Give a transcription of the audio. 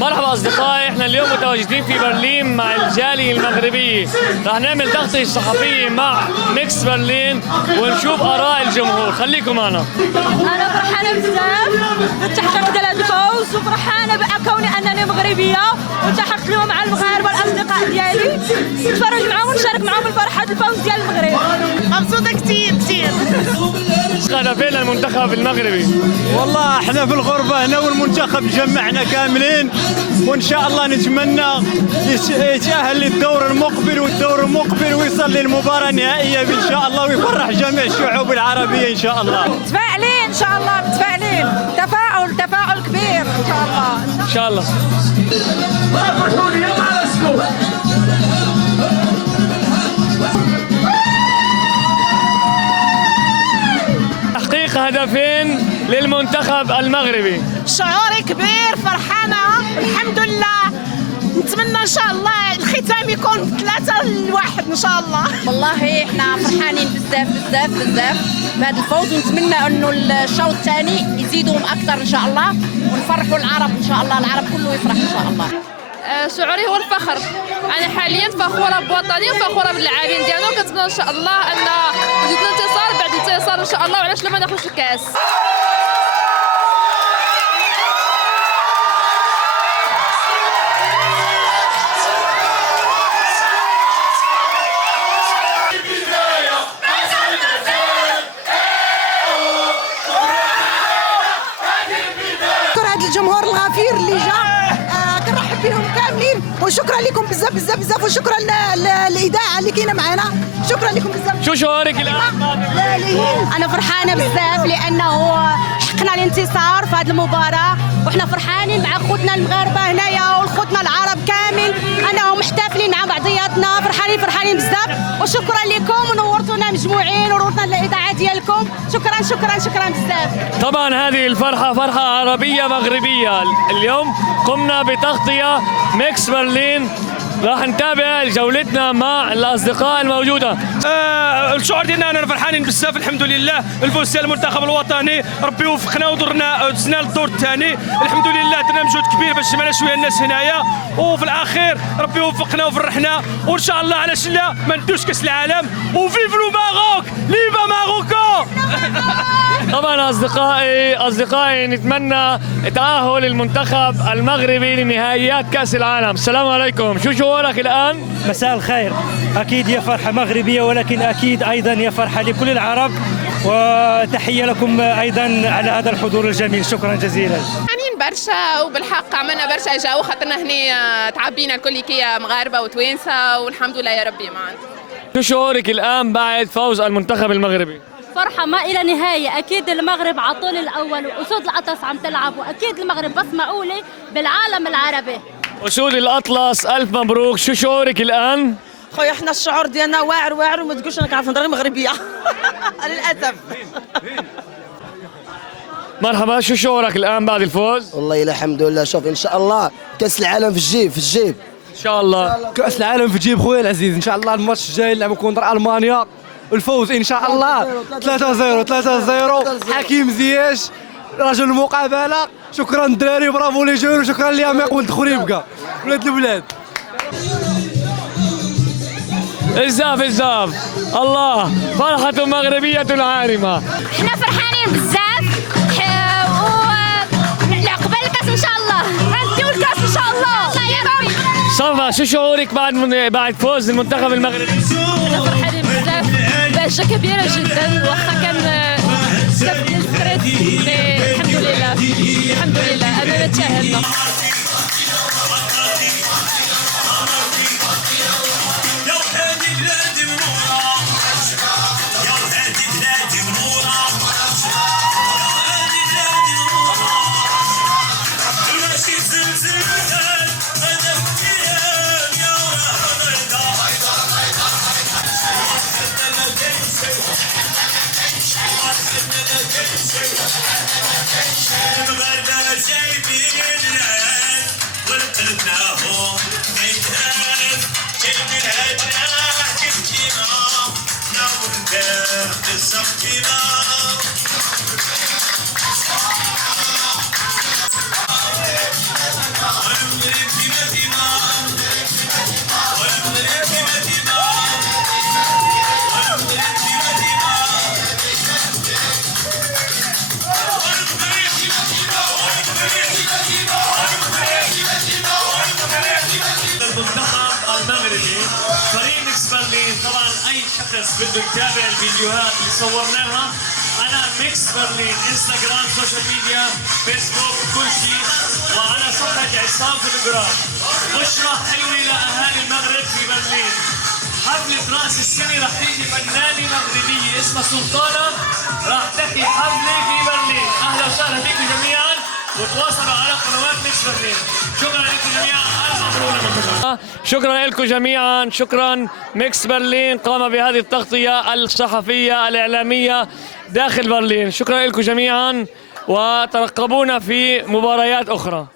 مرحبا أصدقائي، احنا اليوم متواجدين في برلين مع الجالية المغربية. رح نعمل تغطية صحفية مع ميكس برلين ونشوف آراء الجمهور. خليكم معنا. أنا فرحانة بزاف بالتحقيق ديال هذا الفوز، وفرحانة كوني أنني مغربية وتحققت اليوم مع المغاربة الأصدقاء ديالي، نتفرج معاهم ونشارك معاهم بالفرحة الفوز ديال المغرب. مبسوطة كثير. هدفين للمنتخب المغربي. والله احنا في الغربة هنا والمنتخب جمعنا كاملين، وان شاء الله نتمنى يتأهل للدور المقبل والدور المقبل ويصل للمباراة النهائية ان شاء الله ويفرح جميع الشعوب العربية ان شاء الله. متفائلين ان شاء الله، متفائلين، تفاؤل كبير ان شاء الله. ان شاء الله. تحقيق هدفين للمنتخب المغربي. شعوري كبير، فرحانة الحمد لله. نتمنى ان شاء الله الختام يكون 3-1 ان شاء الله. والله احنا فرحانين بزاف بهذا الفوز، ونتمنى انه الشوط الثاني يزيدوهم اكثر ان شاء الله ونفرحوا العرب ان شاء الله، العرب كله يفرح ان شاء الله. شعوري هو الفخر. انا حاليا فخوره بوطني وفخوره باللاعبين ديالنا، وكنتمنى ان شاء الله ان نزيد الانتصار بعد الانتصار ان شاء الله، وعلاش لا ما ناخذش الكاس. الجمهور الغفير اللي جا، كنرحب بهم كاملين، وشكرا لكم بزاف وشكرا للاذاعه اللي كاينه معنا. شكرا لكم بزاف. شو شعورك الان؟ انا فرحانه بزاف لانه حقنا الانتصار في هذه المباراه، وحنا فرحانين مع خوتنا المغاربه هنايا والخوتنا العرب كامل انهم محتفلين مع بعضياتنا، فرحانين بزاف. وشكرا لكم، ونورتونا مجموعين ونورتنا الاذاعه ديالكم. شكرا بزاف. طبعا هذه الفرحة فرحة عربية مغربية. اليوم قمنا بتغطية ميكس برلين، راح نتابع جولتنا مع الأصدقاء الموجودة. الشعور ديالنا اننا فرحانين بزاف الحمد لله. الفوز ديال المنتخب الوطني، ربي يوفقنا ودزنا للدور الثاني الحمد لله. درنا مجهود كبير باش جمعنا شويه الناس هنايا، وفي الاخير ربي يوفقنا وفرحنا، وان شاء الله علاش لا ما ندوش كاس العالم. وفيف لو ماروك، ليفا ماروكو. طبعا أصدقائي نتمنى تأهل المنتخب المغربي لنهائيات كأس العالم. السلام عليكم، شو شعورك الآن؟ مساء الخير. أكيد هي فرحة مغربية، ولكن أكيد أيضا هي فرحة لكل العرب، وتحية لكم أيضا على هذا الحضور الجميل. شكرا جزيلا. برشا، وبالحق عملنا برشا جو، خاطرنا هنا تعبينا الكل كيا مغاربه وتوانسه، والحمد لله يا ربي معنا. شو شعورك الآن بعد فوز المنتخب المغربي؟ فرحة ما إلى نهاية. أكيد المغرب عطول الأول، وأسود الأطلس عم تلعب، وأكيد المغرب بصمة أولى بالعالم العربي. أسود الأطلس ألف مبروك. شو شعورك الآن؟ خويا احنا الشعور ديالنا واعر وما تقولش انا كنعرف نهضر مغربيه للاسف. مرحبا، شو شعورك الآن بعد الفوز؟ والله الحمد لله. شوف ان شاء الله كاس العالم في الجيب إن شاء الله. كأس العالم في جيب خويا العزيز. إن شاء الله الماتش الجاي نلعبوا كونتر ألمانيا، والفوز إن شاء الله 3-0. حكيم زياش رجل المقابلة. شكرا الدراري، برافو لي جون، وشكرا لياميق ولد خريبكا ولاد البلاد. الزاف الله، فرحة مغربية عارمة. احنا فرحانين بزاف، وعقبال الكاس ان شاء الله غنديو الكاس ان شاء الله يا رب. صفا، شو شعورك بعد فوز المنتخب المغربي؟ احنا فرحانين بزاف، بهجه كبيره جدا، واخا كان بزاف ديال الستريس، الحمد لله اننا تاهلنا. المغاربة جايبين المنتخب المغربي فريق ميكس برلين. طبعا اي شخص بده يتابع الفيديوهات اللي صورناها على ميكس برلين انستغرام سوشيال ميديا فيسبوك كل شيء، وعلى صفحه عصام فوتوغراف. بشرى حلوه لاهالي المغرب في برلين. حفلة رأس السنة رح تيجي فنانة مغربية اسمها سلطانة، رح تحكي حفلة في برلين. أهلا وسهلا بكم جميعا، وتواصلوا على قنوات ميكس برلين. شكرا لكم جميعا. شكرا لكم جميعا، شكرا. ميكس برلين قام بهذه التغطية الصحفية الإعلامية داخل برلين. شكرا لكم جميعا، وترقبونا في مباريات أخرى.